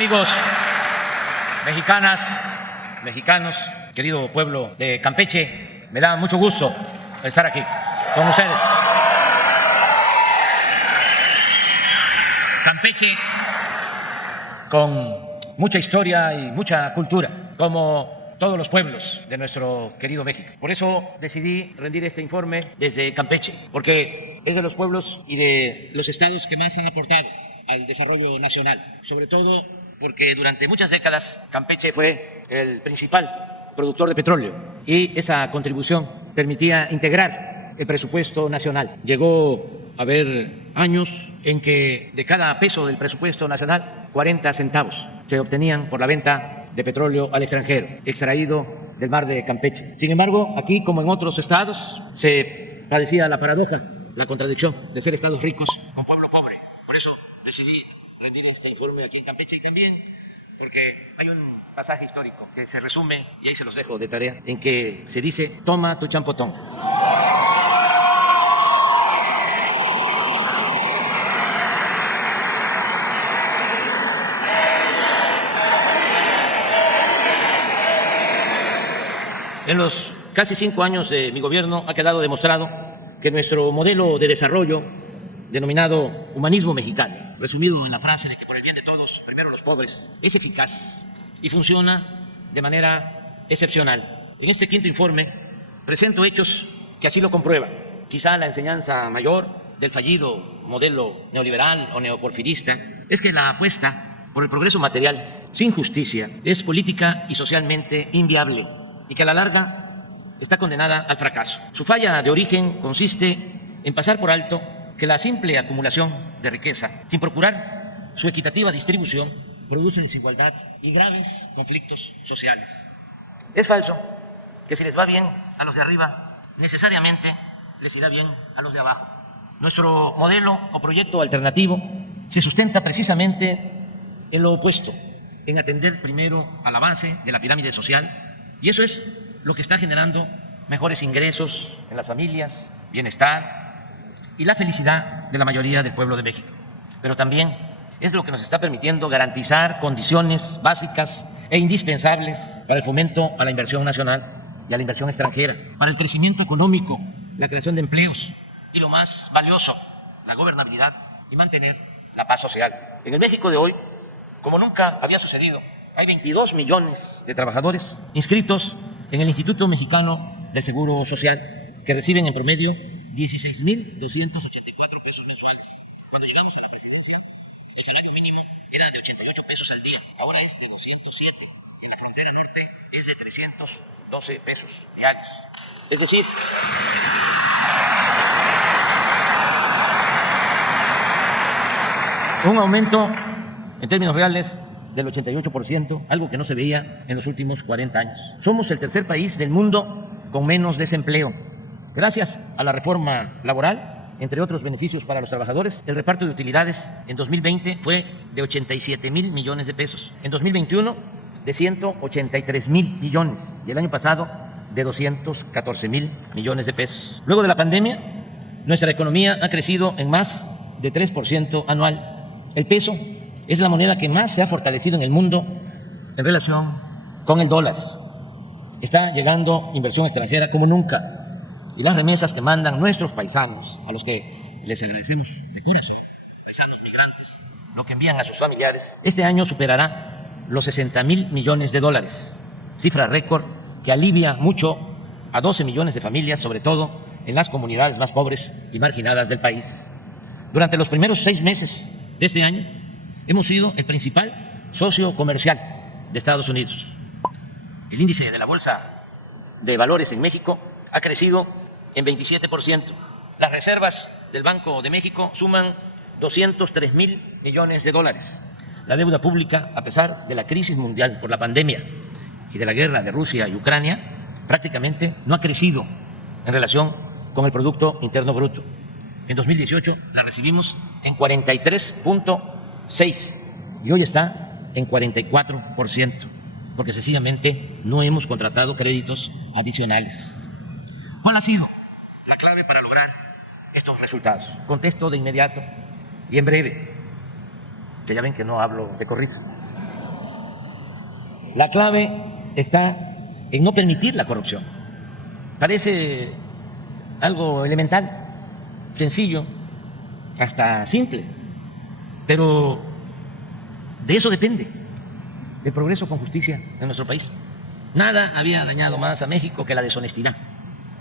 Amigos mexicanas, mexicanos, querido pueblo de Campeche, me da mucho gusto estar aquí con ustedes. Campeche, con mucha historia y mucha cultura, como todos los pueblos de nuestro querido México. Por eso decidí rendir este informe desde Campeche, porque es de los pueblos y de los estados que más han aportado al desarrollo nacional, sobre todo porque durante muchas décadas Campeche fue el principal productor de petróleo y esa contribución permitía integrar el presupuesto nacional. Llegó a haber años en que de cada peso del presupuesto nacional, 40 centavos se obtenían por la venta de petróleo al extranjero, extraído del mar de Campeche. Sin embargo, aquí, como en otros estados, se padecía la paradoja, la contradicción de ser estados ricos con pueblo pobre. Por eso decidí rendir este informe aquí en Campeche y también porque hay un pasaje histórico que se resume, y ahí se los dejo de tarea, en que se dice: toma tu champotón. En los casi 5 años de mi gobierno ha quedado demostrado que nuestro modelo de desarrollo, denominado humanismo mexicano, resumido en la frase de que por el bien de todos, primero los pobres, es eficaz y funciona de manera excepcional. En este quinto informe presento hechos que así lo comprueban. Quizá la enseñanza mayor del fallido modelo neoliberal o neoporfirista es que la apuesta por el progreso material sin justicia es política y socialmente inviable y que a la larga está condenada al fracaso. Su falla de origen consiste en pasar por alto que la simple acumulación de riqueza, sin procurar su equitativa distribución, produce desigualdad y graves conflictos sociales. Es falso que si les va bien a los de arriba, necesariamente les irá bien a los de abajo. Nuestro modelo o proyecto alternativo se sustenta precisamente en lo opuesto, en atender primero a la base de la pirámide social, y eso es lo que está generando mejores ingresos en las familias, bienestar y la felicidad de la mayoría del pueblo de México. Pero también es lo que nos está permitiendo garantizar condiciones básicas e indispensables para el fomento a la inversión nacional y a la inversión extranjera, para el crecimiento económico, la creación de empleos y, lo más valioso, la gobernabilidad y mantener la paz social. En el México de hoy, como nunca había sucedido, hay 22 millones de trabajadores inscritos en el Instituto Mexicano del Seguro Social, que reciben en promedio 16.284 pesos mensuales. Cuando llegamos a la presidencia, el salario mínimo era de 88 pesos al día, ahora es de 207, y en la frontera norte es de 312 pesos diarios. Es decir, un aumento en términos reales del 88%, algo que no se veía en los últimos 40 años. Somos el tercer país del mundo con menos desempleo. Gracias a la reforma laboral, entre otros beneficios para los trabajadores, el reparto de utilidades en 2020 fue de 87,000 millones de pesos, en 2021 de 183,000 millones y el año pasado de 214,000 millones de pesos. Luego de la pandemia, nuestra economía ha crecido en más de 3% anual. El peso es la moneda que más se ha fortalecido en el mundo en relación con el dólar. Está llegando inversión extranjera como nunca. Y las remesas que mandan nuestros paisanos, a los que les agradecemos de corazón, paisanos migrantes, lo que envían a sus familiares, este año superará los 60,000 millones de dólares, cifra récord que alivia mucho a 12 millones de familias, sobre todo en las comunidades más pobres y marginadas del país. Durante los primeros 6 meses de este año, hemos sido el principal socio comercial de Estados Unidos. El índice de la Bolsa de Valores en México ha crecido en 27%. Las reservas del Banco de México suman 203,000 millones de dólares. La deuda pública, a pesar de la crisis mundial por la pandemia y de la guerra de Rusia y Ucrania, prácticamente no ha crecido en relación con el Producto Interno Bruto. En 2018 la recibimos en 43,6 y hoy está en 44%, porque sencillamente no hemos contratado créditos adicionales. ¿Cuál ha sido la clave para lograr estos resultados? Contesto de inmediato y en breve, que ya ven que no hablo de corrido. La clave está en no permitir la corrupción. Parece algo elemental, sencillo, hasta simple, pero de eso depende el progreso con justicia en nuestro país. Nada había dañado más a México que la deshonestidad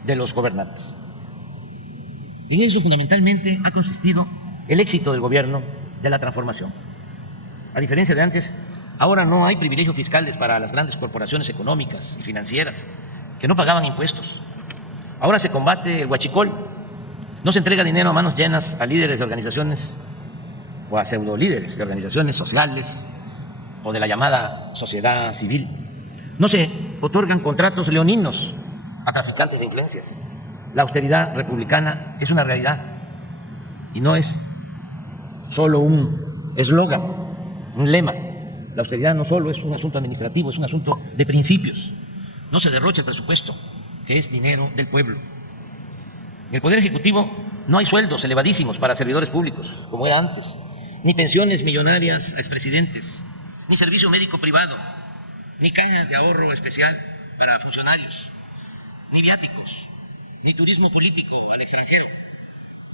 de los gobernantes. En eso fundamentalmente ha consistido el éxito del gobierno de la transformación. A diferencia de antes, ahora no hay privilegios fiscales para las grandes corporaciones económicas y financieras que no pagaban impuestos. Ahora se combate el huachicol, no se entrega dinero a manos llenas a líderes de organizaciones o a pseudolíderes de organizaciones sociales o de la llamada sociedad civil. No se otorgan contratos leoninos a traficantes de influencias. La austeridad republicana es una realidad y no es solo un eslogan, un lema. La austeridad no solo es un asunto administrativo, es un asunto de principios. No se derrocha el presupuesto, que es dinero del pueblo. En el Poder Ejecutivo no hay sueldos elevadísimos para servidores públicos, como era antes, ni pensiones millonarias a expresidentes, ni servicio médico privado, ni cañas de ahorro especial para funcionarios, ni viáticos, ni turismo político al extranjero.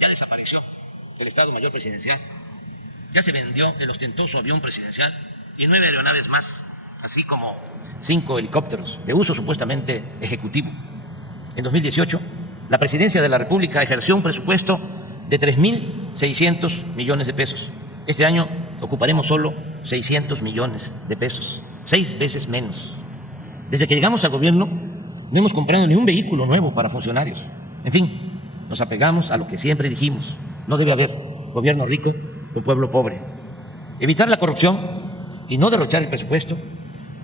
Ya desapareció el Estado Mayor Presidencial. Ya se vendió el ostentoso avión presidencial y 9 aeronaves más, así como 5 helicópteros de uso supuestamente ejecutivo. En 2018, la Presidencia de la República ejerció un presupuesto de 3.600 millones de pesos. Este año ocuparemos solo 600 millones de pesos, 6 veces menos. Desde que llegamos al gobierno, no hemos comprado ni un vehículo nuevo para funcionarios. En fin, nos apegamos a lo que siempre dijimos: no debe haber gobierno rico o pueblo pobre. Evitar la corrupción y no derrochar el presupuesto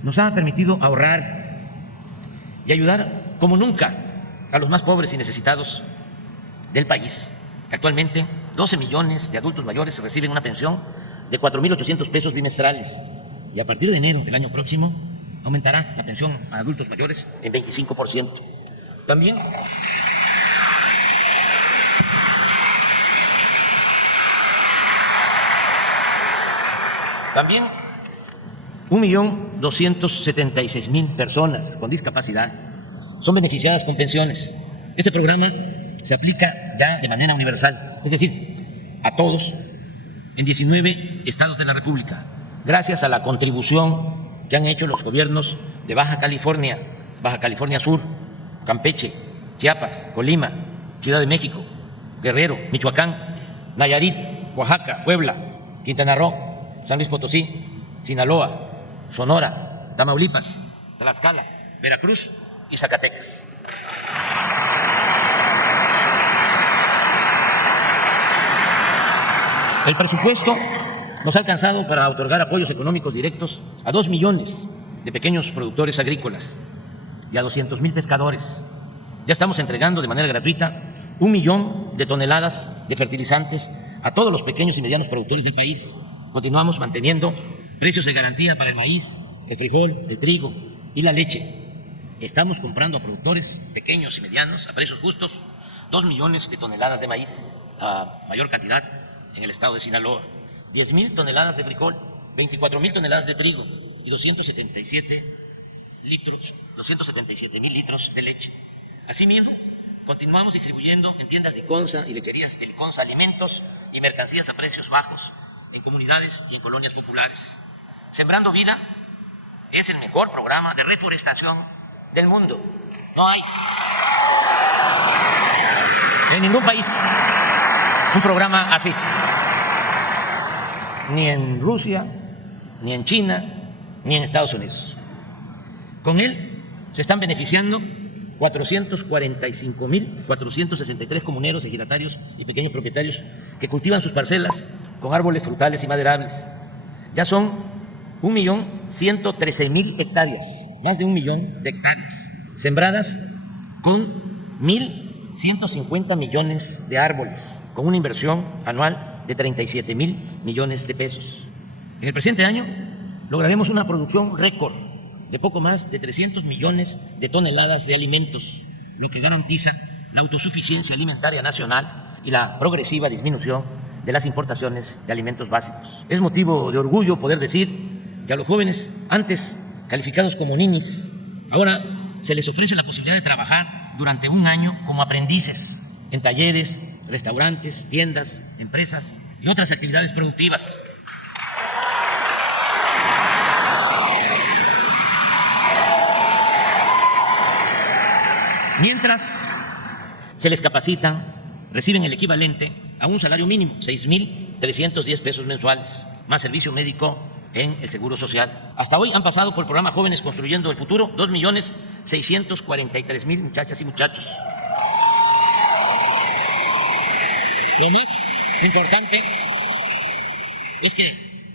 nos ha permitido ahorrar y ayudar como nunca a los más pobres y necesitados del país. Actualmente, 12 millones de adultos mayores reciben una pensión de 4.800 pesos bimestrales y a partir de enero del año próximo aumentará la pensión a adultos mayores en 25%. También También 1.276.000 personas con discapacidad son beneficiadas con pensiones. Este programa se aplica ya de manera universal, es decir, a todos en 19 estados de la República, gracias a la contribución que han hecho los gobiernos de Baja California Sur, Campeche, Chiapas, Colima, Ciudad de México, Guerrero, Michoacán, Nayarit, Oaxaca, Puebla, Quintana Roo, San Luis Potosí, Sinaloa, Sonora, Tamaulipas, Tlaxcala, Veracruz y Zacatecas. El presupuesto nos ha alcanzado para otorgar apoyos económicos directos a 2 millones de pequeños productores agrícolas y a 200.000 pescadores. Ya estamos entregando de manera gratuita 1 millón de toneladas de fertilizantes a todos los pequeños y medianos productores del país. Continuamos manteniendo precios de garantía para el maíz, el frijol, el trigo y la leche. Estamos comprando a productores pequeños y medianos a precios justos 2 millones de toneladas de maíz, a mayor cantidad en el estado de Sinaloa, 10.000 toneladas de frijol, 24.000 toneladas de trigo y 277.000 litros de leche. Asimismo, continuamos distribuyendo en tiendas Liconsa y lecherías de Liconsa alimentos y mercancías a precios bajos en comunidades y en colonias populares. Sembrando Vida es el mejor programa de reforestación del mundo. No hay en ningún país un programa así, ni en Rusia, ni en China, ni en Estados Unidos. Con él se están beneficiando 445.463 comuneros, ejidatarios y pequeños propietarios que cultivan sus parcelas con árboles frutales y maderables. Ya son 1.113.000 hectáreas, más de 1 millón de hectáreas, sembradas con 1.150 millones de árboles, con una inversión anual de 37.000 millones de pesos. En el presente año lograremos una producción récord de poco más de 300 millones de toneladas de alimentos, lo que garantiza la autosuficiencia alimentaria nacional y la progresiva disminución de las importaciones de alimentos básicos. Es motivo de orgullo poder decir que a los jóvenes, antes calificados como ninis. Ahora se les ofrece la posibilidad de trabajar durante un año como aprendices en talleres, restaurantes, tiendas, empresas y otras actividades productivas. Mientras se les capacitan, reciben el equivalente a un salario mínimo, 6,310 pesos mensuales, más servicio médico en el Seguro Social. Hasta hoy han pasado por el programa Jóvenes Construyendo el Futuro 2,643,000 muchachas y muchachos. Lo más importante es que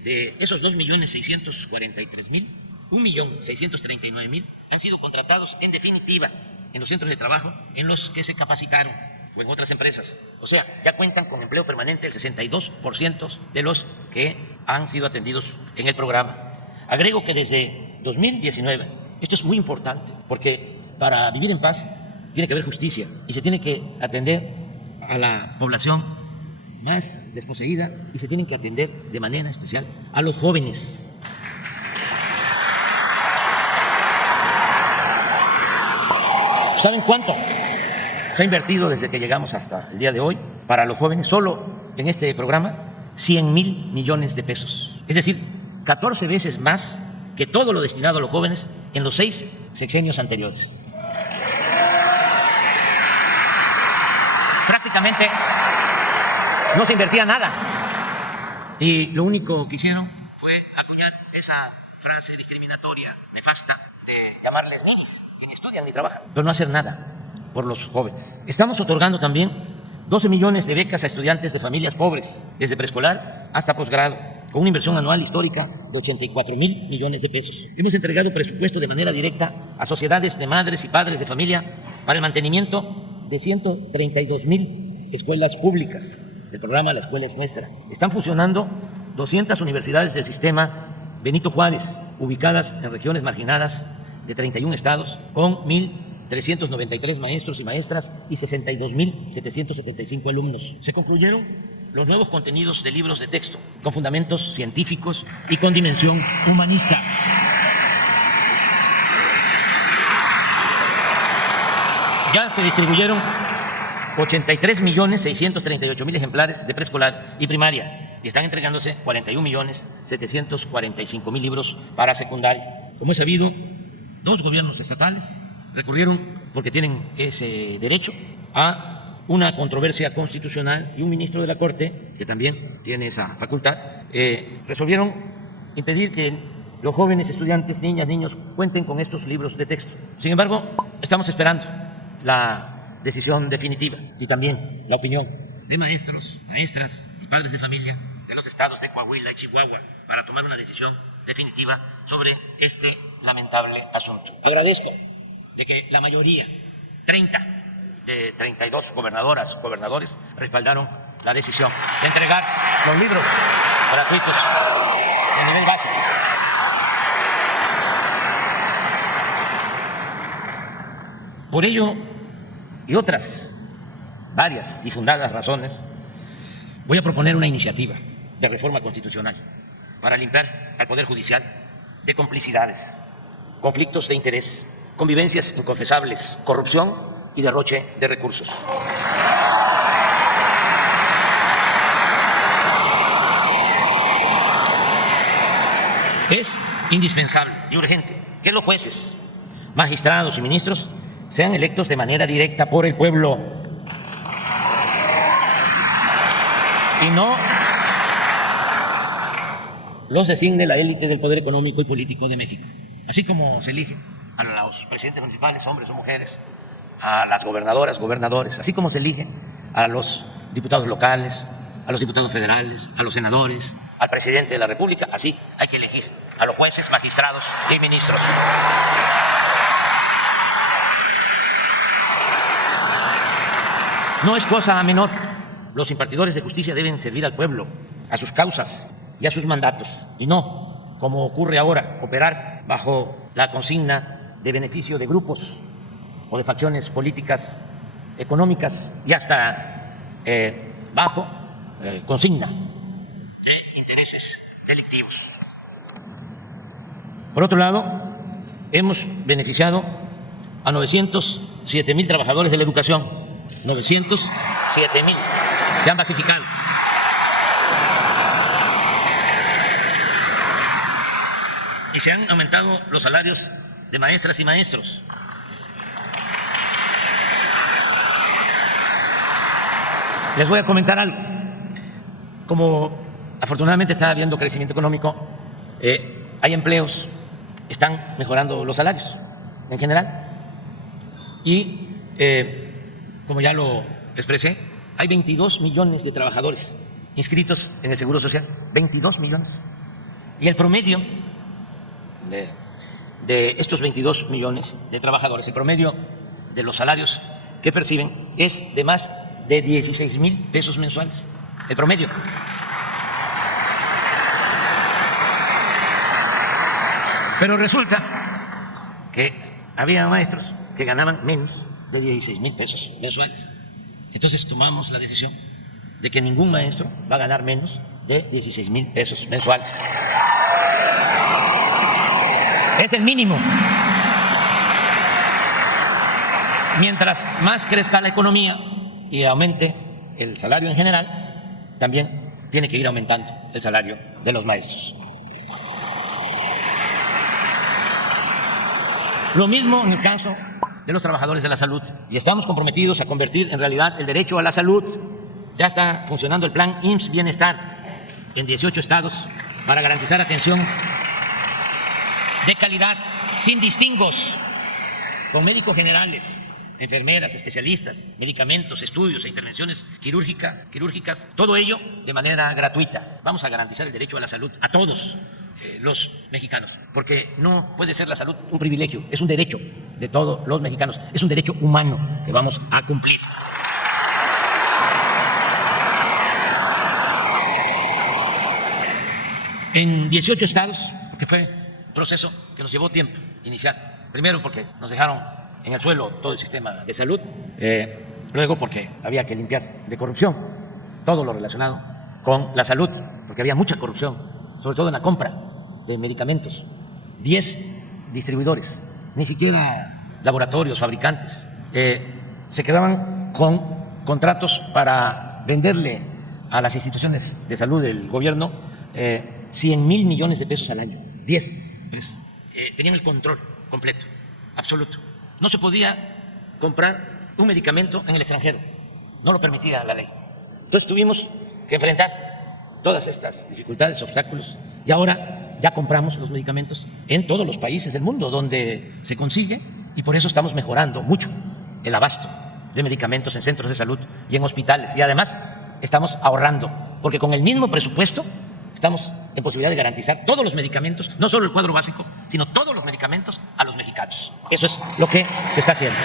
de esos 2,643,000, 1,639,000 han sido contratados en definitiva en los centros de trabajo en los que se capacitaron o en otras empresas. O sea, ya cuentan con empleo permanente el 62% de los que han sido atendidos en el programa. Agrego que desde 2019, esto es muy importante, porque para vivir en paz tiene que haber justicia y se tiene que atender a la población más desposeída y se tienen que atender de manera especial a los jóvenes. ¿Saben cuánto se ha invertido desde que llegamos hasta el día de hoy para los jóvenes? Solo en este programa, 100,000 millones de pesos. Es decir, 14 veces más que todo lo destinado a los jóvenes en los 6 sexenios anteriores. Prácticamente no se invertía nada. Y lo único que hicieron fue acuñar esa frase discriminatoria, nefasta, de llamarles ninis, que ni estudian ni trabajan, pero no hacer nada por los jóvenes. Estamos otorgando también 12 millones de becas a estudiantes de familias pobres, desde preescolar hasta posgrado, con una inversión anual histórica de 84,000 millones de pesos. Hemos entregado presupuesto de manera directa a sociedades de madres y padres de familia para el mantenimiento de 132,000 escuelas públicas. El programa La Escuela es Nuestra. Están fusionando 200 universidades del sistema Benito Juárez, ubicadas en regiones marginadas de 31 estados, con 1,393 maestros y maestras y 62,775 alumnos. Se concluyeron los nuevos contenidos de libros de texto, con fundamentos científicos y con dimensión humanista. Ya se distribuyeron 83,638,000 ejemplares de preescolar y primaria y están entregándose 41,745,000 libros para secundaria. Como es sabido, 2 gobiernos estatales recurrieron, porque tienen ese derecho, a una controversia constitucional y un ministro de la Corte, que también tiene esa facultad, resolvieron impedir que los jóvenes estudiantes, niñas, niños, cuenten con estos libros de texto. Sin embargo, estamos esperando la decisión definitiva y también la opinión de maestros, maestras y padres de familia de los estados de Coahuila y Chihuahua para tomar una decisión definitiva sobre este lamentable asunto. Agradezco de que la mayoría, 30 de 32 gobernadoras, gobernadores, respaldaron la decisión de entregar los libros gratuitos de nivel básico. Por ello, y otras varias y fundadas razones, voy a proponer una iniciativa de reforma constitucional para limpiar al Poder Judicial de complicidades, conflictos de interés, convivencias inconfesables, corrupción y derroche de recursos. Es indispensable y urgente que los jueces, magistrados y ministros sean electos de manera directa por el pueblo y no los designe la élite del poder económico y político de México. Así como se elige a los presidentes municipales, hombres o mujeres, a las gobernadoras, gobernadores, así como se elige a los diputados locales, a los diputados federales, a los senadores, al presidente de la República, así hay que elegir a los jueces, magistrados y ministros. No es cosa menor. Los impartidores de justicia deben servir al pueblo, a sus causas y a sus mandatos, y no, como ocurre ahora, operar bajo la consigna de beneficio de grupos o de facciones políticas, económicas y hasta bajo consigna de intereses delictivos. Por otro lado, hemos beneficiado a 907,000 trabajadores de la educación. 907,000 se han basificado. Y se han aumentado los salarios de maestras y maestros. Les voy a comentar algo. Como afortunadamente está habiendo crecimiento económico, hay empleos, están mejorando los salarios en general. Y como ya lo expresé, hay 22 millones de trabajadores inscritos en el Seguro Social. 22 millones. Y el promedio de estos 22 millones de trabajadores, el promedio de los salarios que perciben es de más de 16,000 pesos mensuales. El promedio. Pero resulta que había maestros que ganaban menos de 16,000 pesos mensuales. Entonces tomamos la decisión de que ningún maestro va a ganar menos de 16,000 pesos mensuales. Es el mínimo. Mientras más crezca la economía y aumente el salario en general, también tiene que ir aumentando el salario de los maestros. Lo mismo en el caso de los trabajadores de la salud. Y estamos comprometidos a convertir en realidad el derecho a la salud. Ya está funcionando el plan IMSS Bienestar en 18 estados para garantizar atención de calidad, sin distingos, con médicos generales, enfermeras, especialistas, medicamentos, estudios e intervenciones quirúrgicas, todo ello de manera gratuita. Vamos a garantizar el derecho a la salud a todos los mexicanos, porque no puede ser la salud un privilegio, es un derecho de todos los mexicanos, es un derecho humano que vamos a cumplir. En 18 estados, que fue un proceso que nos llevó tiempo iniciar, primero porque nos dejaron en el suelo todo el sistema de salud, luego porque había que limpiar de corrupción todo lo relacionado con la salud, porque había mucha corrupción, sobre todo en la compra de medicamentos. 10 distribuidores, ni siquiera laboratorios, fabricantes, se quedaban con contratos para venderle a las instituciones de salud del gobierno 100,000 millones de pesos al año. 10 empresas. Tenían el control completo, absoluto. No se podía comprar un medicamento en el extranjero, no lo permitía la ley. Entonces tuvimos que enfrentar todas estas dificultades, obstáculos, y ahora ya compramos los medicamentos en todos los países del mundo donde se consigue, y por eso estamos mejorando mucho el abasto de medicamentos en centros de salud y en hospitales, y además estamos ahorrando, porque con el mismo presupuesto estamos en posibilidad de garantizar todos los medicamentos, no solo el cuadro básico, sino todos los medicamentos a los mexicanos. Eso es lo que se está haciendo.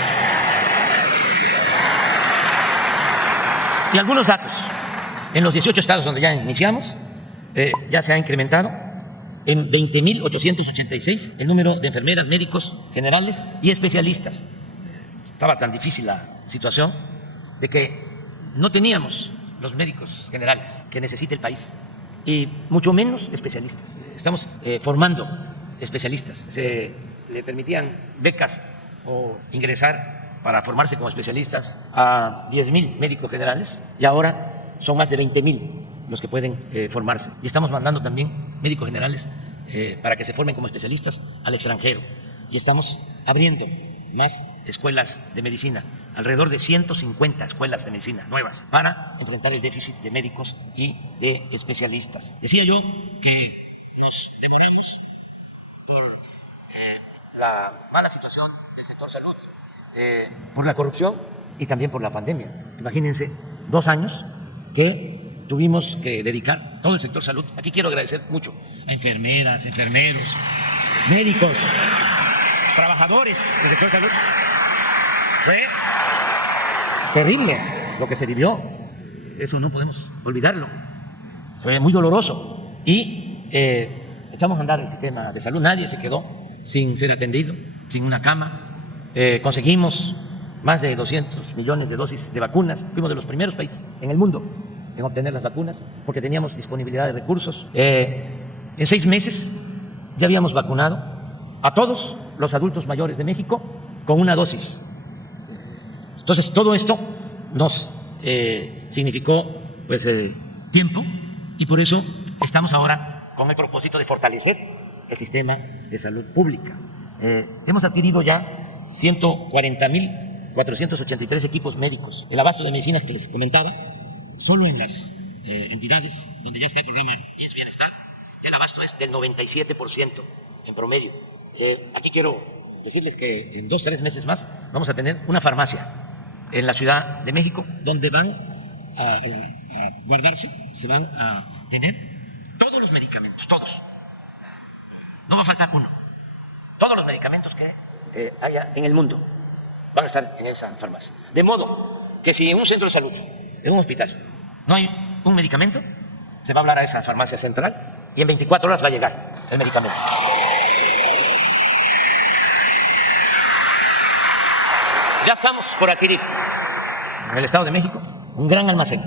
Y algunos datos. En los 18 estados donde ya iniciamos, ya se ha incrementado en 20,886 el número de enfermeras, médicos generales y especialistas. Estaba tan difícil la situación de que no teníamos los médicos generales que necesita el país, y mucho menos especialistas. Estamos formando especialistas. Se le permitían becas o ingresar para formarse como especialistas a 10,000 médicos generales, y ahora son más de 20,000 los que pueden formarse. Y estamos mandando también médicos generales para que se formen como especialistas al extranjero. Y estamos abriendo más escuelas de medicina, alrededor de 150 escuelas de medicina nuevas para enfrentar el déficit de médicos y de especialistas. Decía yo que nos demoramos por la mala situación del sector salud, por la corrupción y también por la pandemia. Imagínense, 2 años que tuvimos que dedicar todo el sector salud. Aquí quiero agradecer mucho a enfermeras, enfermeros, médicos, trabajadores del sector salud. Fue terrible lo que se vivió, eso no podemos olvidarlo, fue muy doloroso, y echamos a andar el sistema de salud. Nadie se quedó sin ser atendido, sin una cama. Conseguimos más de 200 millones de dosis de vacunas. Fuimos de los primeros países en el mundo en obtener las vacunas porque teníamos disponibilidad de recursos. En 6 meses ya habíamos vacunado a todos los adultos mayores de México con una dosis. Entonces, todo esto nos significó pues tiempo, y por eso estamos ahora con el propósito de fortalecer el sistema de salud pública. Hemos adquirido ya 140.483 equipos médicos. El abasto de medicinas que les comentaba, solo en las entidades donde ya está el programa IMSS Bienestar, ya el abasto es del 97% en promedio. Aquí quiero decirles que en 2 o 3 meses más vamos a tener una farmacia en la Ciudad de México donde van a guardarse, se van a tener todos los medicamentos, todos. No va a faltar uno. Todos los medicamentos que haya en el mundo van a estar en esa farmacia. De modo que si en un centro de salud, en un hospital, no hay un medicamento, se va a hablar a esa farmacia central y en 24 horas va a llegar el medicamento. Ya estamos por adquirir en el Estado de México un gran almacén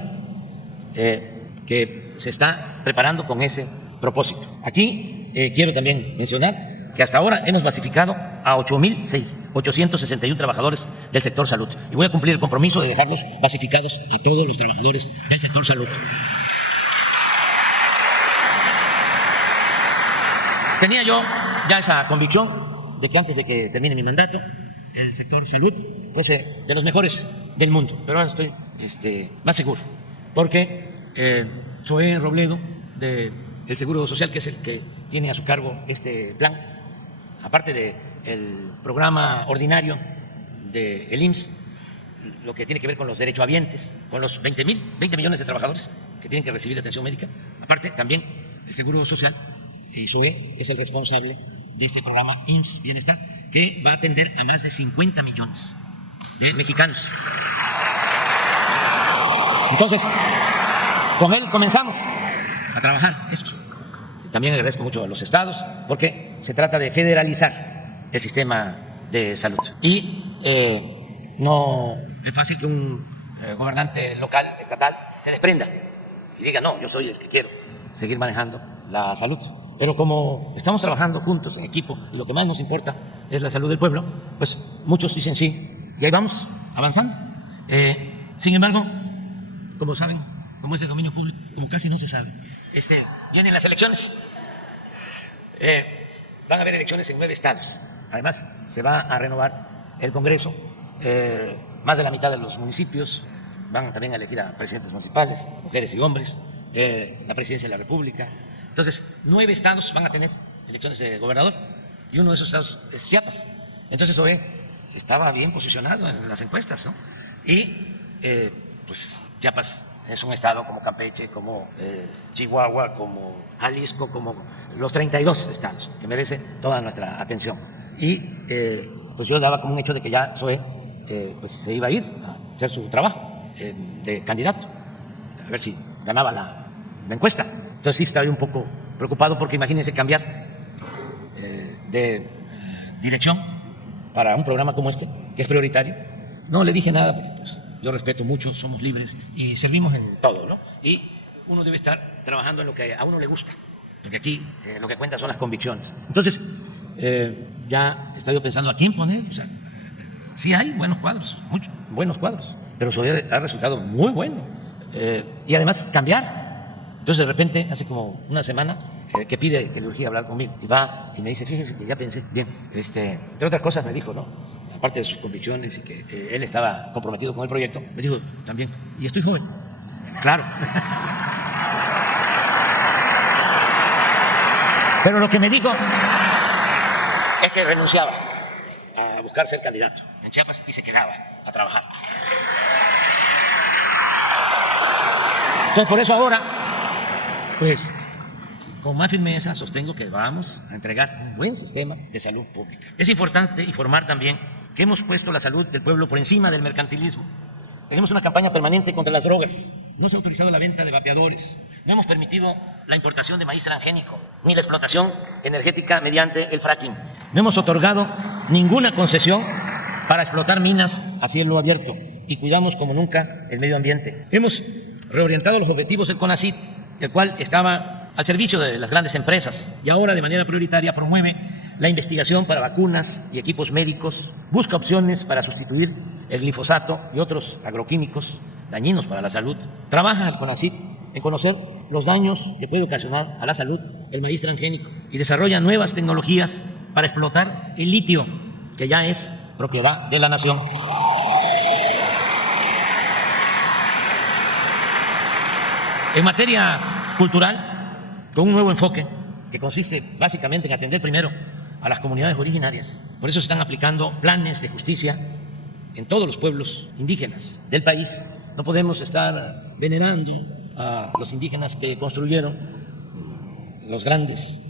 que se está preparando con ese propósito. Aquí quiero también mencionar que hasta ahora hemos basificado a 8.861 trabajadores del sector salud. Y voy a cumplir el compromiso de dejarlos basificados a todos los trabajadores del sector salud. Tenía yo ya esa convicción de que antes de que termine mi mandato, el sector salud fuese de los mejores del mundo. Pero ahora estoy más seguro, porque Zoé Robledo, del Seguro Social, que es el que tiene a su cargo este plan, aparte del programa ordinario del IMSS, lo que tiene que ver con los derechohabientes, con los 20 millones de trabajadores que tienen que recibir atención médica, aparte también el Seguro Social, Zoé es el responsable de este programa IMSS Bienestar, que va a atender a más de 50 millones de mexicanos. Entonces, con él comenzamos a trabajar esto. También agradezco mucho a los estados, porque se trata de federalizar el sistema de salud. Y no es fácil que un gobernante local, estatal, se desprenda y diga, no, yo soy el que quiero seguir manejando la salud. Pero como estamos trabajando juntos en equipo y lo que más nos importa es la salud del pueblo, pues muchos dicen sí, y ahí vamos avanzando. Sin embargo, como saben, como es de dominio público, como casi no se sabe, vienen las elecciones. Van a haber elecciones en 9 estados. Además, se va a renovar el Congreso. Más de la mitad de los municipios van también a elegir a presidentes municipales, mujeres y hombres, la presidencia de la República. Entonces, 9 estados van a tener elecciones de gobernador y uno de esos estados es Chiapas. Entonces, Zoé estaba bien posicionado en las encuestas, ¿no? Y, pues, Chiapas es un estado como Campeche, como Chihuahua, como Jalisco, como los 32 estados, que merece toda nuestra atención. Y, pues, yo daba como un hecho de que ya Zoé pues, se iba a ir a hacer su trabajo de candidato, a ver si ganaba la encuesta. Entonces sí estaba un poco preocupado, porque imagínense cambiar de dirección para un programa como este, que es prioritario. No le dije nada, porque pues, yo respeto mucho, somos libres y servimos en todo, ¿no? Y uno debe estar trabajando en lo que a uno le gusta, porque aquí lo que cuenta son las convicciones. Entonces, ya estaba yo pensando a quién poner. O sea, sí hay buenos cuadros, muchos buenos cuadros, pero eso ha resultado muy bueno. Y además cambiar. Entonces, de repente, hace como una semana, que pide que le urgía hablar conmigo. Y va y me dice, fíjese que ya pensé, bien, entre otras cosas me dijo, ¿no? Aparte de sus convicciones y que él estaba comprometido con el proyecto, me dijo también, y estoy joven. Claro. Pero lo que me dijo es que renunciaba a buscar ser candidato en Chiapas y se quedaba a trabajar. Entonces, por eso ahora, pues, con más firmeza sostengo que vamos a entregar un buen sistema de salud pública. Es importante informar también que hemos puesto la salud del pueblo por encima del mercantilismo. Tenemos una campaña permanente contra las drogas. No se ha autorizado la venta de vapeadores. No hemos permitido la importación de maíz transgénico, ni la explotación energética mediante el fracking. No hemos otorgado ninguna concesión para explotar minas a cielo abierto y cuidamos como nunca el medio ambiente. Hemos reorientado los objetivos del CONACYT, el cual estaba al servicio de las grandes empresas, y ahora de manera prioritaria promueve la investigación para vacunas y equipos médicos, busca opciones para sustituir el glifosato y otros agroquímicos dañinos para la salud. Trabaja el CONACYT en conocer los daños que puede ocasionar a la salud el maíz transgénico y desarrolla nuevas tecnologías para explotar el litio, que ya es propiedad de la nación. En materia cultural, con un nuevo enfoque que consiste básicamente en atender primero a las comunidades originarias. Por eso se están aplicando planes de justicia en todos los pueblos indígenas del país. No podemos estar venerando a los indígenas que construyeron los grandes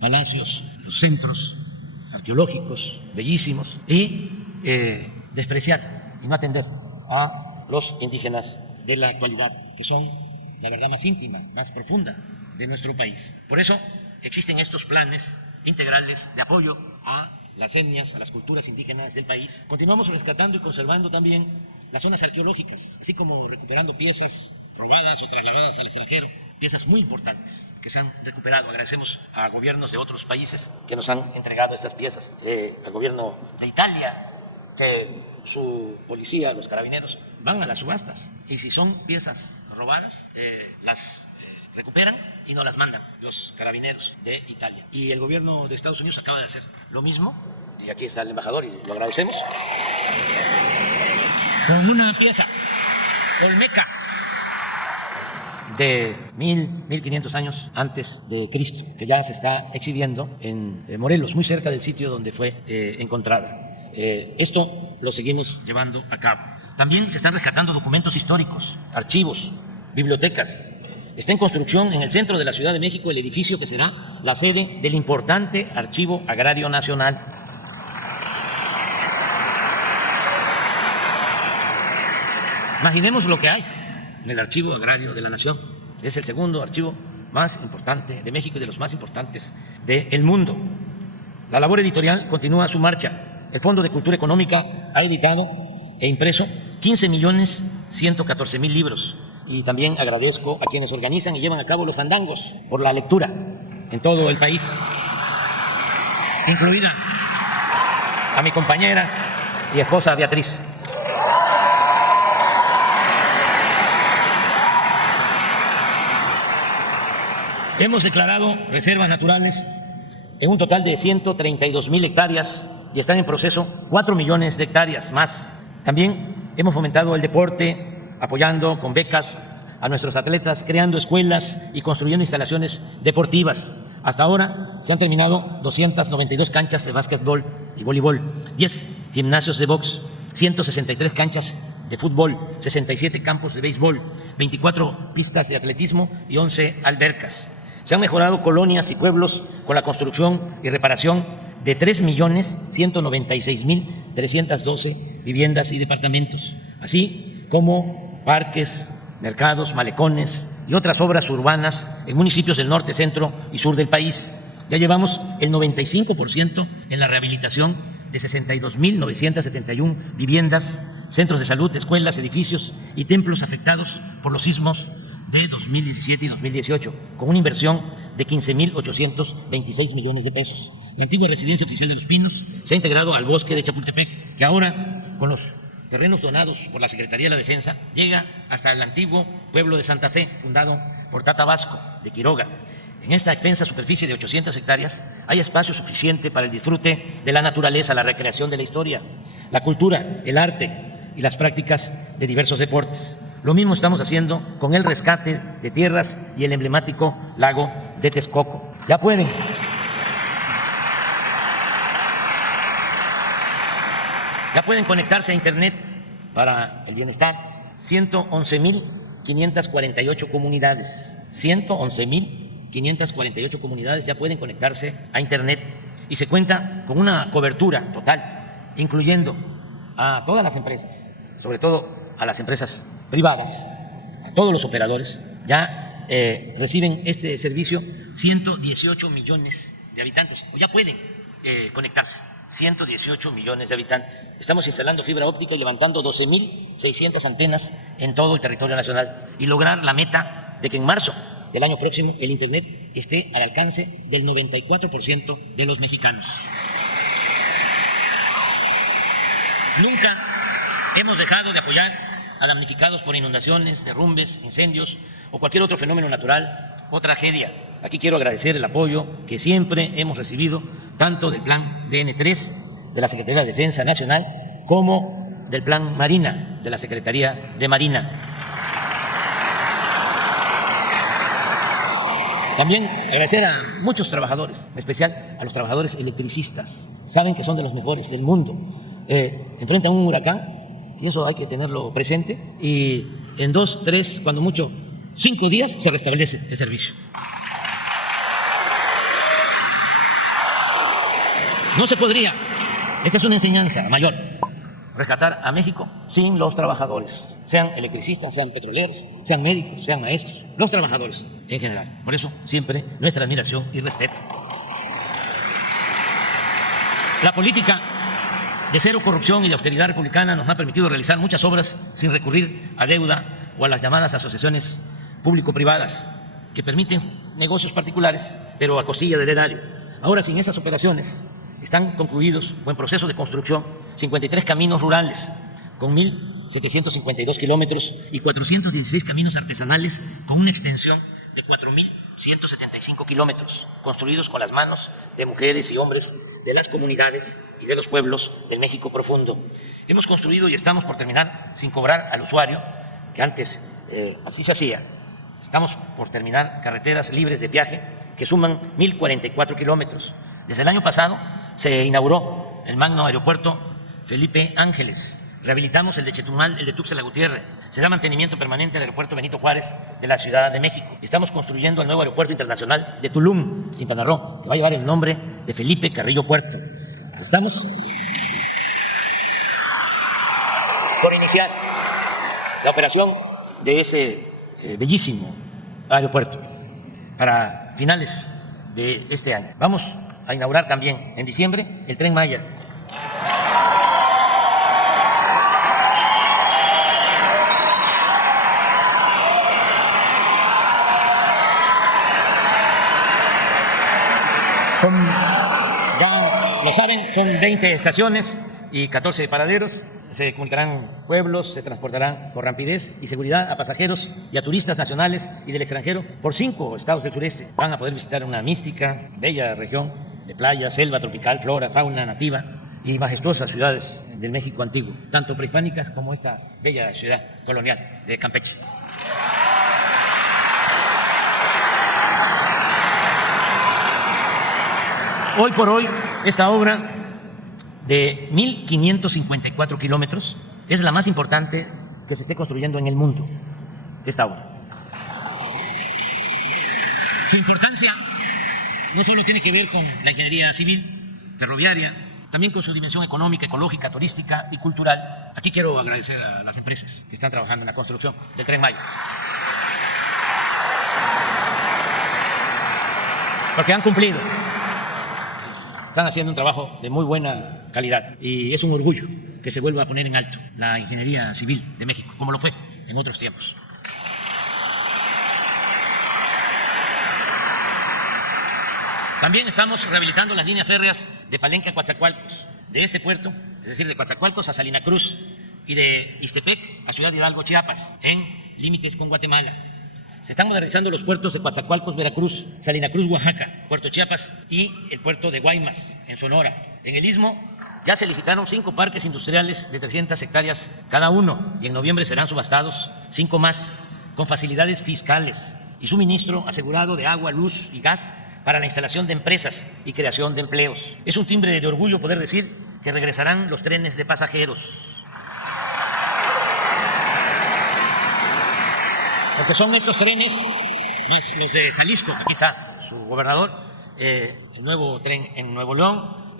palacios, los centros arqueológicos bellísimos y despreciar y no atender a los indígenas de la actualidad, que son la verdad más íntima, más profunda de nuestro país. Por eso existen estos planes integrales de apoyo a las etnias, a las culturas indígenas del país. Continuamos rescatando y conservando también las zonas arqueológicas, así como recuperando piezas robadas o trasladadas al extranjero, piezas muy importantes que se han recuperado. Agradecemos a gobiernos de otros países que nos han entregado estas piezas, al gobierno de Italia, que su policía, los carabineros, van a las subastas y si son piezas robadas, las recuperan y nos las mandan los carabineros de Italia. Y el gobierno de Estados Unidos acaba de hacer lo mismo, y aquí está el embajador y lo agradecemos, con una pieza olmeca de 1500 años antes de Cristo, que ya se está exhibiendo en Morelos, muy cerca del sitio donde fue encontrada. Esto lo seguimos llevando a cabo. También se están rescatando documentos históricos, archivos, bibliotecas. Está en construcción en el centro de la Ciudad de México el edificio que será la sede del importante Archivo Agrario Nacional. Imaginemos lo que hay en el Archivo Agrario de la Nación. Es el segundo archivo más importante de México y de los más importantes del mundo. La labor editorial continúa su marcha. El Fondo de Cultura Económica ha editado e impreso 15.114.000 libros. Y también agradezco a quienes organizan y llevan a cabo los fandangos por la lectura en todo el país, incluida a mi compañera y esposa Beatriz. Hemos declarado reservas naturales en un total de 132.000 hectáreas y están en proceso 4 millones de hectáreas más. También hemos fomentado el deporte, apoyando con becas a nuestros atletas, creando escuelas y construyendo instalaciones deportivas. Hasta ahora se han terminado 292 canchas de básquetbol y voleibol, 10 gimnasios de box, 163 canchas de fútbol, 67 campos de béisbol, 24 pistas de atletismo y 11 albercas. Se han mejorado colonias y pueblos con la construcción y reparación de 3.196.312 viviendas y departamentos, así como parques, mercados, malecones y otras obras urbanas en municipios del norte, centro y sur del país. Ya llevamos el 95% en la rehabilitación de 62.971 viviendas, centros de salud, escuelas, edificios y templos afectados por los sismos de 2017 y 2018, con una inversión de 15.826 millones de pesos. La antigua residencia oficial de Los Pinos se ha integrado al bosque de Chapultepec, que ahora, con los terrenos donados por la Secretaría de la Defensa, llega hasta el antiguo pueblo de Santa Fe, fundado por Tata Vasco de Quiroga. En esta extensa superficie de 800 hectáreas hay espacio suficiente para el disfrute de la naturaleza, la recreación de la historia, la cultura, el arte y las prácticas de diversos deportes. Lo mismo estamos haciendo con el rescate de tierras y el emblemático lago de Texcoco. Ya pueden conectarse a Internet para el bienestar 111.548 comunidades. 111.548 comunidades ya pueden conectarse a Internet y se cuenta con una cobertura total, incluyendo a todas las empresas, sobre todo a las empresas privadas, a todos los operadores. Ya reciben este servicio 118 millones de habitantes, o ya pueden conectarse. 118 millones de habitantes. Estamos instalando fibra óptica y levantando 12.600 antenas en todo el territorio nacional y lograr la meta de que en marzo del año próximo el Internet esté al alcance del 94% de los mexicanos. Nunca hemos dejado de apoyar a damnificados por inundaciones, derrumbes, incendios o cualquier otro fenómeno natural o tragedia. Aquí quiero agradecer el apoyo que siempre hemos recibido, tanto del Plan DN3 de la Secretaría de Defensa Nacional como del Plan Marina de la Secretaría de Marina. También agradecer a muchos trabajadores, en especial a los trabajadores electricistas. Saben que son de los mejores del mundo. Enfrentan un huracán, y eso hay que tenerlo presente, y en 2, 3, cuando mucho, 5 días se restablece el servicio. No se podría, esta es una enseñanza mayor, rescatar a México sin los trabajadores, sean electricistas, sean petroleros, sean médicos, sean maestros, los trabajadores en general. Por eso siempre nuestra admiración y respeto. La política de cero corrupción y de austeridad republicana nos ha permitido realizar muchas obras sin recurrir a deuda o a las llamadas asociaciones público-privadas que permiten negocios particulares, pero a costilla del erario. Ahora, sin esas operaciones, están concluidos o en proceso de construcción 53 caminos rurales con 1.752 kilómetros y 416 caminos artesanales con una extensión de 4.175 kilómetros, construidos con las manos de mujeres y hombres de las comunidades y de los pueblos del México profundo. Hemos construido y estamos por terminar, sin cobrar al usuario, que antes así se hacía. Estamos por terminar carreteras libres de peaje que suman 1.044 kilómetros. Desde el año pasado se inauguró el magno aeropuerto Felipe Ángeles. Rehabilitamos el de Chetumal, el de Tuxtla Gutiérrez. Se da mantenimiento permanente al aeropuerto Benito Juárez de la Ciudad de México. Estamos construyendo el nuevo aeropuerto internacional de Tulum, Quintana Roo, que va a llevar el nombre de Felipe Carrillo Puerto. Estamos por iniciar la operación de ese bellísimo aeropuerto para finales de este año. Vamos a inaugurar también en diciembre el Tren Maya. Ya lo saben, son 20 estaciones y 14 paraderos. Se comunicarán pueblos, se transportarán con rapidez y seguridad a pasajeros y a turistas nacionales y del extranjero por 5 estados del sureste. Van a poder visitar una mística, bella región de playa, selva tropical, flora, fauna nativa y majestuosas ciudades del México antiguo, tanto prehispánicas como esta bella ciudad colonial de Campeche. Hoy por hoy, esta obra de 1.554 kilómetros es la más importante que se esté construyendo en el mundo, esta obra. Su importancia no solo tiene que ver con la ingeniería civil, ferroviaria, también con su dimensión económica, ecológica, turística y cultural. Aquí quiero agradecer a las empresas que están trabajando en la construcción del Tren Maya, porque han cumplido. Están haciendo un trabajo de muy buena calidad y es un orgullo que se vuelva a poner en alto la ingeniería civil de México, como lo fue en otros tiempos. También estamos rehabilitando las líneas férreas de Palenque a Coatzacoalcos, de este puerto, es decir, de Coatzacoalcos a Salina Cruz y de Ixtepec a Ciudad Hidalgo, Chiapas, en límites con Guatemala. Se están modernizando los puertos de Coatzacoalcos, Veracruz, Salina Cruz, Oaxaca, Puerto Chiapas y el puerto de Guaymas, en Sonora. En el Istmo ya se licitaron 5 parques industriales de 300 hectáreas cada uno y en noviembre serán subastados 5 más, con facilidades fiscales y suministro asegurado de agua, luz y gas para la instalación de empresas y creación de empleos. Es un timbre de orgullo poder decir que regresarán los trenes de pasajeros. Porque son estos trenes, los de Jalisco, aquí está su gobernador, el nuevo tren en Nuevo León,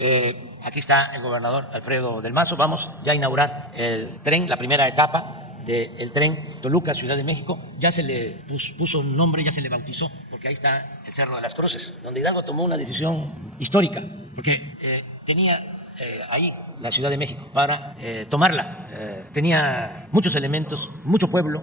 aquí está el gobernador Alfredo del Mazo. Vamos ya a inaugurar el tren, la primera etapa del tren Toluca, Ciudad de México. Ya se le puso un nombre, ya se le bautizó, porque ahí está el Cerro de las Cruces, donde Hidalgo tomó una decisión histórica, porque tenía ahí la Ciudad de México para tomarla. Tenía muchos elementos, mucho pueblo,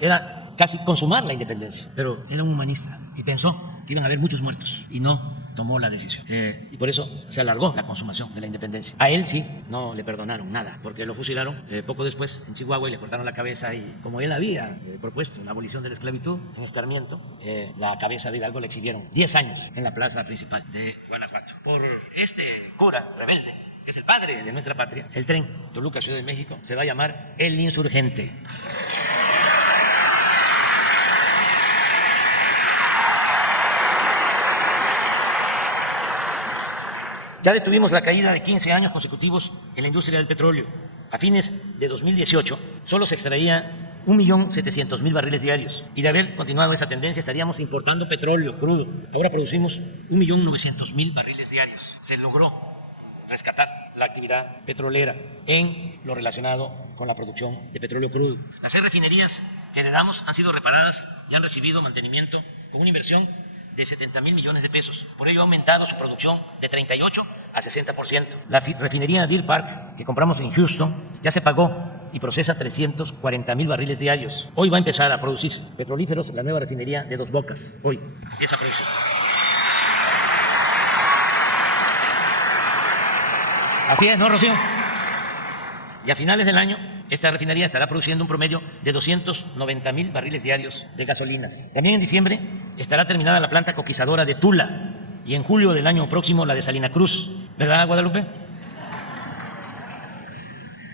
era casi consumar la independencia, pero era un humanista y pensó que iban a haber muchos muertos y no tomó la decisión. Y por eso se alargó la consumación de la independencia. A él sí, no le perdonaron nada, porque lo fusilaron poco después en Chihuahua y le cortaron la cabeza y como él había propuesto la abolición de la esclavitud en Escarmiento, la cabeza de Hidalgo le exhibieron 10 años en la plaza principal de Guanajuato. Por este cura rebelde, que es el padre de nuestra patria, el tren Toluca-Ciudad de México se va a llamar El Insurgente. Ya detuvimos la caída de 15 años consecutivos en la industria del petróleo. A fines de 2018 solo se extraía 1.700.000 barriles diarios y de haber continuado esa tendencia estaríamos importando petróleo crudo. Ahora producimos 1.900.000 barriles diarios. Se logró rescatar la actividad petrolera en lo relacionado con la producción de petróleo crudo. Las 6 refinerías que heredamos han sido reparadas y han recibido mantenimiento con una inversión de 70,000 millones de pesos. Por ello ha aumentado su producción de 38 a 60%. La refinería Deer Park, que compramos en Houston, ya se pagó y procesa 340,000 barriles diarios. Hoy va a empezar a producir petrolíferos la nueva refinería de Dos Bocas. Hoy empieza a producir. Así es, ¿no, Rocío? Y a finales del año, esta refinería estará produciendo un promedio de 290,000 barriles diarios de gasolinas. También en diciembre estará terminada la planta coquizadora de Tula y en julio del año próximo la de Salina Cruz. ¿Verdad, Guadalupe?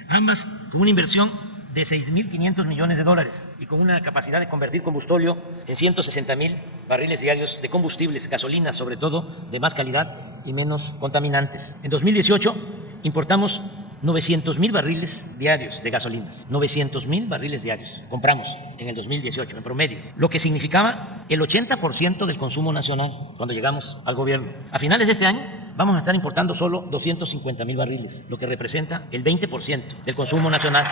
Ambas con una inversión de 6.500 millones de dólares y con una capacidad de convertir combustóleo en 160,000 barriles diarios de combustibles, gasolinas sobre todo, de más calidad y menos contaminantes. En 2018 importamos 900,000 barriles diarios de gasolinas, 900,000 barriles diarios compramos en el 2018 en promedio, lo que significaba el 80% del consumo nacional cuando llegamos al gobierno. A finales de este año vamos a estar importando solo 250,000 barriles, lo que representa el 20% del consumo nacional.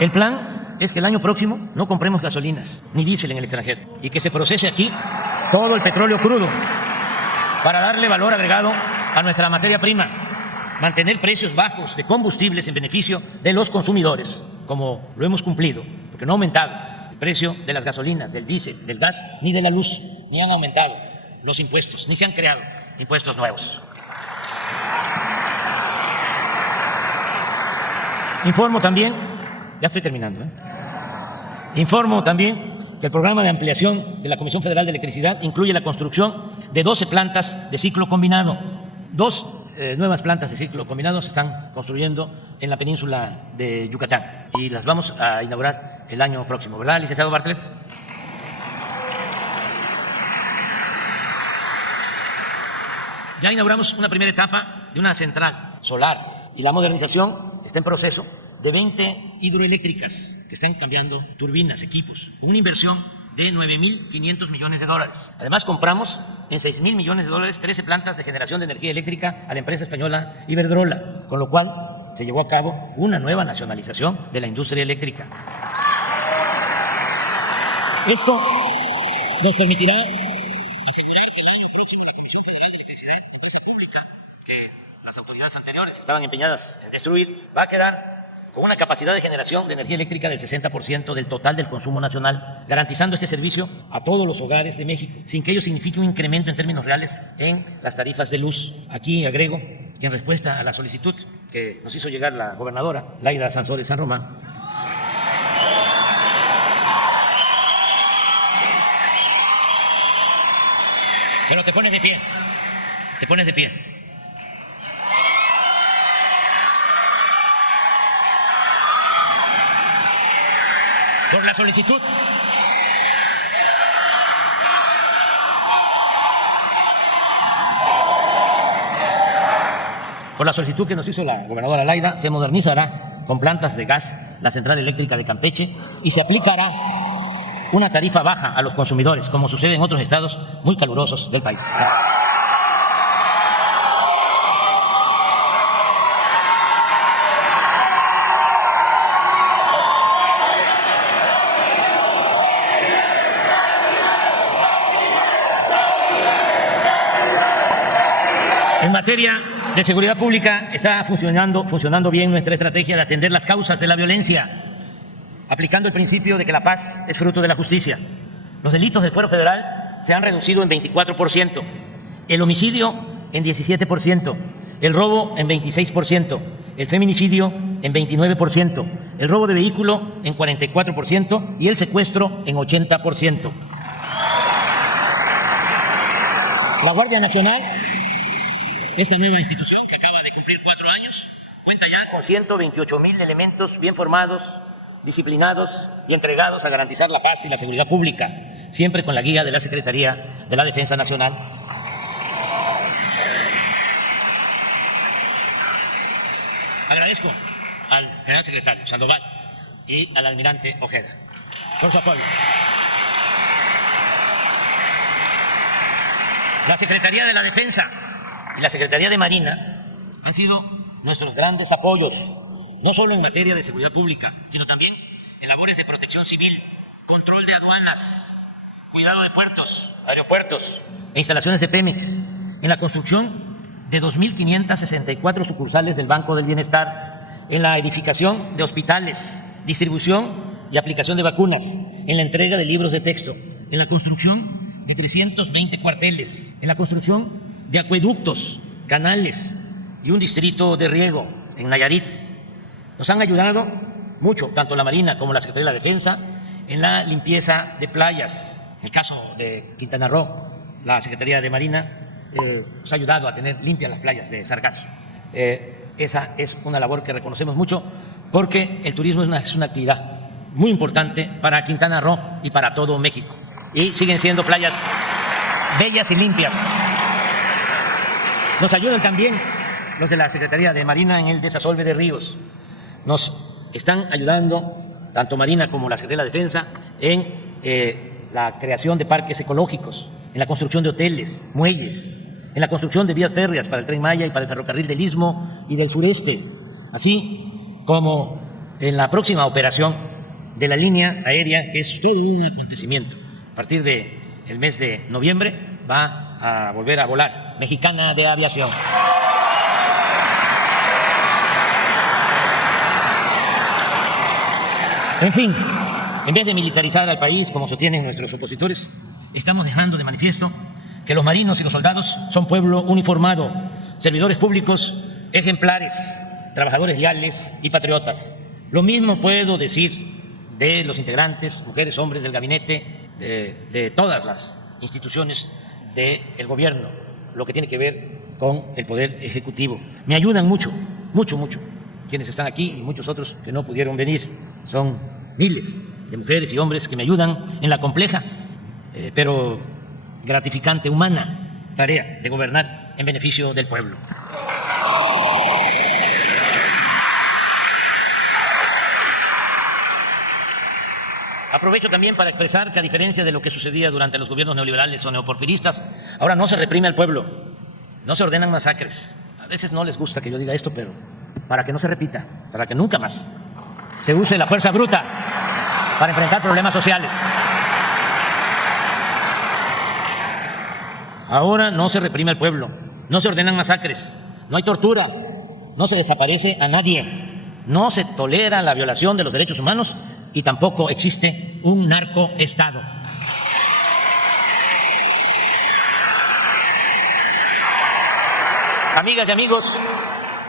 El plan es que el año próximo no compremos gasolinas ni diésel en el extranjero y que se procese aquí todo el petróleo crudo para darle valor agregado a nuestra materia prima, mantener precios bajos de combustibles en beneficio de los consumidores, como lo hemos cumplido, porque no ha aumentado el precio de las gasolinas, del diésel, del gas, ni de la luz, ni han aumentado los impuestos, ni se han creado impuestos nuevos. Informo también, ya estoy terminando, informo también que el programa de ampliación de la Comisión Federal de Electricidad incluye la construcción de 12 plantas de ciclo combinado. 2 nuevas plantas de ciclo combinado se están construyendo en la península de Yucatán y las vamos a inaugurar el año próximo, ¿verdad, licenciado Bartlett? Ya inauguramos una primera etapa de una central solar y la modernización está en proceso de 20 hidroeléctricas que están cambiando turbinas, equipos, con una inversión de 9.500 millones de dólares. Además, compramos en 6.000 millones de dólares 13 plantas de generación de energía eléctrica a la empresa española Iberdrola, con lo cual se llevó a cabo una nueva nacionalización de la industria eléctrica. Esto nos permitirá asegurar que la Comisión Federal de Electricidad y Empresa Pública, que las autoridades anteriores estaban empeñadas en destruir, va a quedar con una capacidad de generación de energía eléctrica del 60% del total del consumo nacional, garantizando este servicio a todos los hogares de México, sin que ello signifique un incremento en términos reales en las tarifas de luz. Aquí agrego que en respuesta a la solicitud que nos hizo llegar la gobernadora Laida Sansores San Román, pero te pones de pie, te pones de pie. Por la solicitud que nos hizo la gobernadora Laida, se modernizará con plantas de gas la central eléctrica de Campeche y se aplicará una tarifa baja a los consumidores, como sucede en otros estados muy calurosos del país. En materia de seguridad pública está funcionando bien nuestra estrategia de atender las causas de la violencia aplicando el principio de que la paz es fruto de la justicia. Los delitos del fuero federal se han reducido en 24%, el homicidio en 17%, el robo en 26%, el feminicidio en 29%, el robo de vehículo en 44% y el secuestro en 80%. La Guardia Nacional, esta nueva institución que acaba de cumplir 4 años, cuenta ya con 128,000 elementos bien formados, disciplinados y entregados a garantizar la paz y la seguridad pública, siempre con la guía de la Secretaría de la Defensa Nacional. Agradezco al general secretario Sandoval y al almirante Ojeda por su apoyo. La Secretaría de la Defensa y la Secretaría de Marina han sido nuestros grandes apoyos, no solo en materia de seguridad pública, sino también en labores de protección civil, control de aduanas, cuidado de puertos, aeropuertos e instalaciones de Pemex, en la construcción de 2.564 sucursales del Banco del Bienestar, en la edificación de hospitales, distribución y aplicación de vacunas, en la entrega de libros de texto, en la construcción de 320 cuarteles, en la construcción de acueductos, canales y un distrito de riego en Nayarit. Nos han ayudado mucho, tanto la Marina como la Secretaría de la Defensa, en la limpieza de playas. En el caso de Quintana Roo, la Secretaría de Marina nos ha ayudado a tener limpias las playas de Sargazo. Esa es una labor que reconocemos mucho porque el turismo es una actividad muy importante para Quintana Roo y para todo México. Y siguen siendo playas bellas y limpias. Nos ayudan también los de la Secretaría de Marina en el desasolve de ríos. Nos están ayudando, tanto Marina como la Secretaría de la Defensa, en la creación de parques ecológicos, en la construcción de hoteles, muelles, en la construcción de vías férreas para el Tren Maya y para el ferrocarril del Istmo y del Sureste, así como en la próxima operación de la línea aérea, que es todo un acontecimiento. A partir del mes de noviembre va a volver a volar Mexicana de Aviación. En fin, en vez de militarizar al país como sostienen nuestros opositores, estamos dejando de manifiesto que los marinos y los soldados son pueblo uniformado, servidores públicos ejemplares, trabajadores leales y patriotas. Lo mismo puedo decir de los integrantes, mujeres, hombres del gabinete, de todas las instituciones del gobierno, lo que tiene que ver con el poder ejecutivo. Me ayudan mucho, mucho, mucho, quienes están aquí y muchos otros que no pudieron venir. Son miles de mujeres y hombres que me ayudan en la compleja, pero gratificante, humana tarea de gobernar en beneficio del pueblo. Aprovecho también para expresar que, a diferencia de lo que sucedía durante los gobiernos neoliberales o neoporfiristas, ahora no se reprime al pueblo, no se ordenan masacres. A veces no les gusta que yo diga esto, pero para que no se repita, para que nunca más se use la fuerza bruta para enfrentar problemas sociales. Ahora no se reprime al pueblo, no se ordenan masacres, no hay tortura, no se desaparece a nadie, no se tolera la violación de los derechos humanos y tampoco existe un narcoestado. Amigas y amigos,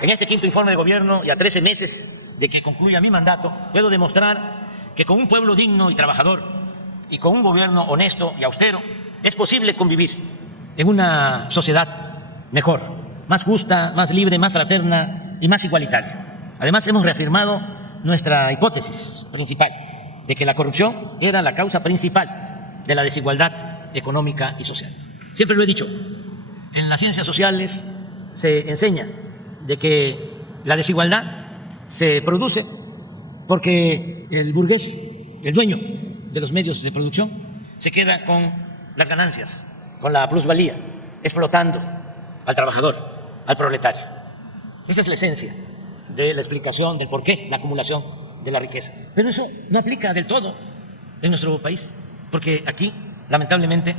en este quinto informe de gobierno y a 13 meses de que concluya mi mandato, puedo demostrar que con un pueblo digno y trabajador y con un gobierno honesto y austero es posible convivir en una sociedad mejor, más justa, más libre, más fraterna y más igualitaria. Además, hemos reafirmado nuestra hipótesis principal de que la corrupción era la causa principal de la desigualdad económica y social. Siempre lo he dicho, en las ciencias sociales se enseña de que la desigualdad se produce porque el burgués, el dueño de los medios de producción, se queda con las ganancias, con la plusvalía, explotando al trabajador, al proletario. Esa es la esencia de la explicación del por qué la acumulación de la riqueza. Pero eso no aplica del todo en nuestro país, porque aquí, lamentablemente,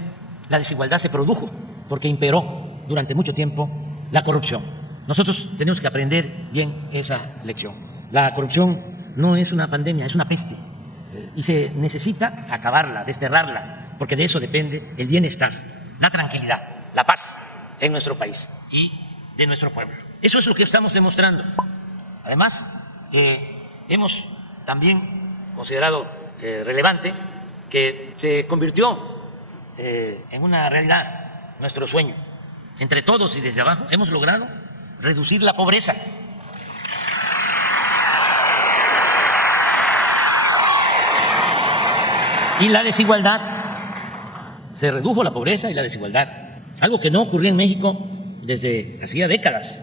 la desigualdad se produjo porque imperó durante mucho tiempo la corrupción. Nosotros tenemos que aprender bien esa lección. La corrupción no es una pandemia, es una peste y se necesita acabarla, desterrarla, porque de eso depende el bienestar, la tranquilidad, la paz en nuestro país y de nuestro pueblo. Eso es lo que estamos demostrando. Además, hemos también considerado relevante que se convirtió en una realidad nuestro sueño. Entre todos y desde abajo hemos logrado reducir la pobreza. Y la desigualdad. Se redujo la pobreza y la desigualdad, algo que no ocurría en México desde hacía décadas.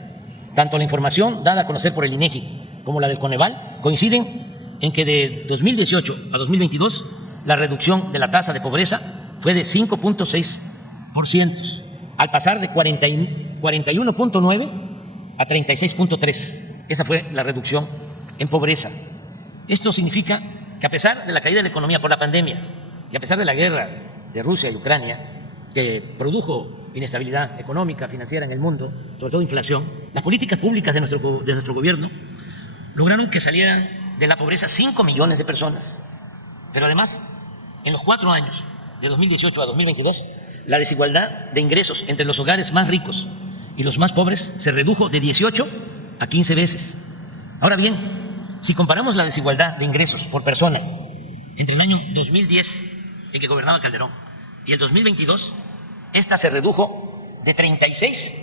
Tanto la información dada a conocer por el INEGI como la del Coneval coinciden en que de 2018 a 2022 la reducción de la tasa de pobreza fue de 5.6%, al pasar de 41.9 a 36.3. Esa fue la reducción en pobreza. Esto significa que a pesar de la caída de la economía por la pandemia y a pesar de la guerra de Rusia y Ucrania, que produjo inestabilidad económica, financiera en el mundo, sobre todo inflación, las políticas públicas de nuestro gobierno lograron que salieran de la pobreza 5 millones de personas. Pero además, en los 4 años, de 2018 a 2022, la desigualdad de ingresos entre los hogares más ricos y los más pobres se redujo de 18 a 15 veces. Ahora bien, si comparamos la desigualdad de ingresos por persona entre el año 2010, en que gobernaba Calderón, y el 2022, esta se redujo de 36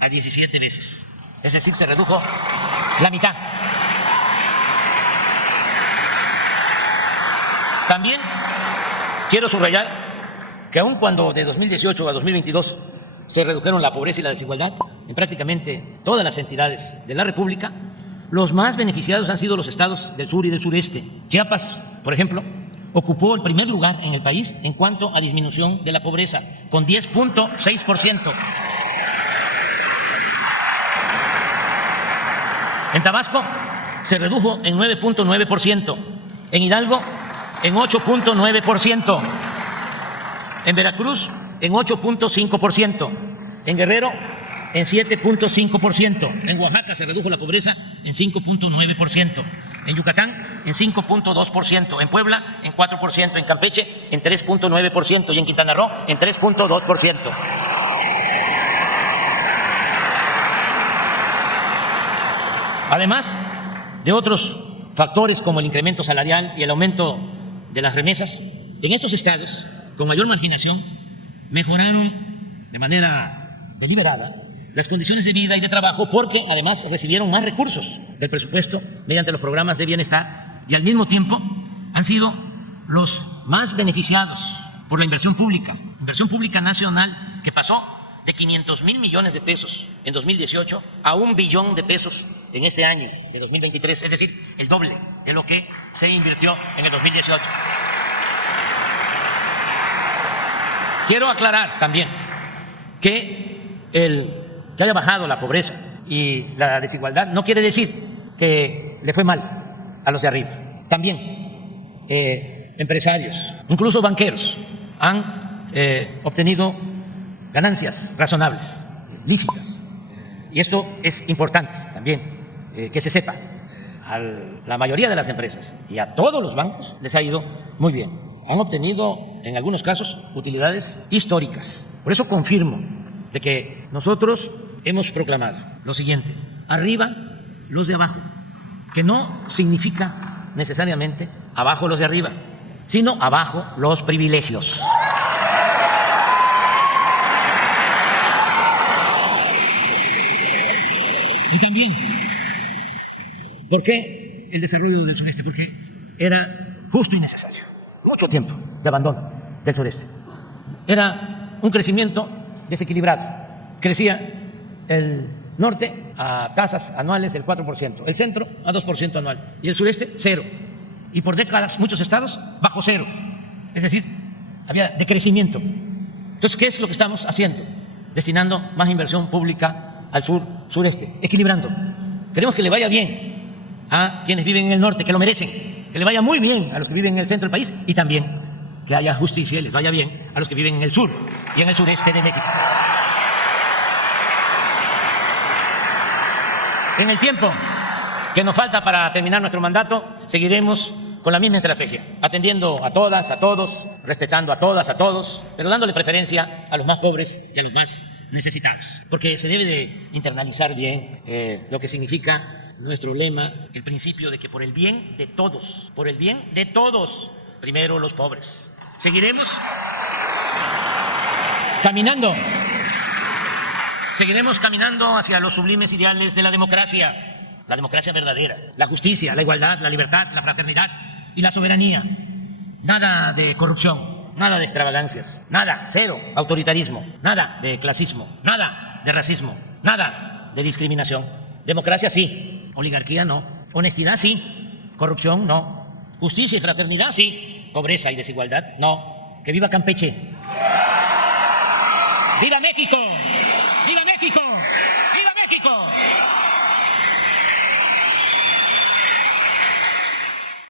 a 17 veces. Es decir, se redujo la mitad. También quiero subrayar que aun cuando de 2018 a 2022 se redujeron la pobreza y la desigualdad en prácticamente todas las entidades de la República, los más beneficiados han sido los estados del sur y del sureste. Chiapas, por ejemplo, ocupó el primer lugar en el país en cuanto a disminución de la pobreza, con 10.6%. En Tabasco se redujo en 9.9%, en Hidalgo en 8.9%, en Veracruz en 8.5%, en Guerrero en 7.5%, en Oaxaca se redujo la pobreza en 5.9%, en Yucatán en 5.2%, en Puebla en 4%, en Campeche en 3.9% y en Quintana Roo en 3.2%. Además de otros factores como el incremento salarial y el aumento de las remesas, en estos estados con mayor marginación mejoraron de manera deliberada las condiciones de vida y de trabajo, porque además recibieron más recursos del presupuesto mediante los programas de bienestar y al mismo tiempo han sido los más beneficiados por la inversión pública nacional, que pasó de 500,000 millones de pesos en 2018 a 1 billón de pesos en este año de 2023, es decir, el doble de lo que se invirtió en el 2018. Quiero aclarar también que el que haya bajado la pobreza y la desigualdad no quiere decir que le fue mal a los de arriba. También empresarios, incluso banqueros, han obtenido ganancias razonables, lícitas. Y esto es importante también que se sepa. A la mayoría de las empresas y a todos los bancos les ha ido muy bien. Han obtenido, en algunos casos, utilidades históricas. Por eso confirmo de que nosotros hemos proclamado lo siguiente: arriba los de abajo, que no significa necesariamente abajo los de arriba, sino abajo los privilegios. Y también, ¿por qué el desarrollo del sureste? Porque era justo y necesario. Mucho tiempo de abandono del sureste. Era un crecimiento desequilibrado. Crecía el norte a tasas anuales del 4%, el centro a 2% anual y el sureste cero. Y por décadas muchos estados bajo cero. Es decir, había decrecimiento. Entonces, ¿qué es lo que estamos haciendo? Destinando más inversión pública al sureste, equilibrando. Queremos que le vaya bien a quienes viven en el norte, que lo merecen, que le vaya muy bien a los que viven en el centro del país y también que haya justicia y les vaya bien a los que viven en el sur y en el sureste de México. En el tiempo que nos falta para terminar nuestro mandato, seguiremos con la misma estrategia, atendiendo a todas, a todos, respetando a todas, a todos, pero dándole preferencia a los más pobres y a los más necesitados. Porque se debe de internalizar bien lo que significa nuestro lema, el principio de que por el bien de todos, primero los pobres. Seguiremos caminando hacia los sublimes ideales de la democracia verdadera, la justicia, la igualdad, la libertad, la fraternidad y la soberanía. Nada de corrupción, nada de extravagancias, nada, cero autoritarismo, nada de clasismo, nada de racismo, nada de discriminación. Democracia sí, oligarquía no, honestidad sí, corrupción no, justicia y fraternidad sí, pobreza y desigualdad no. ¡Que viva Campeche! ¡Viva México! ¡Viva México! ¡Viva México!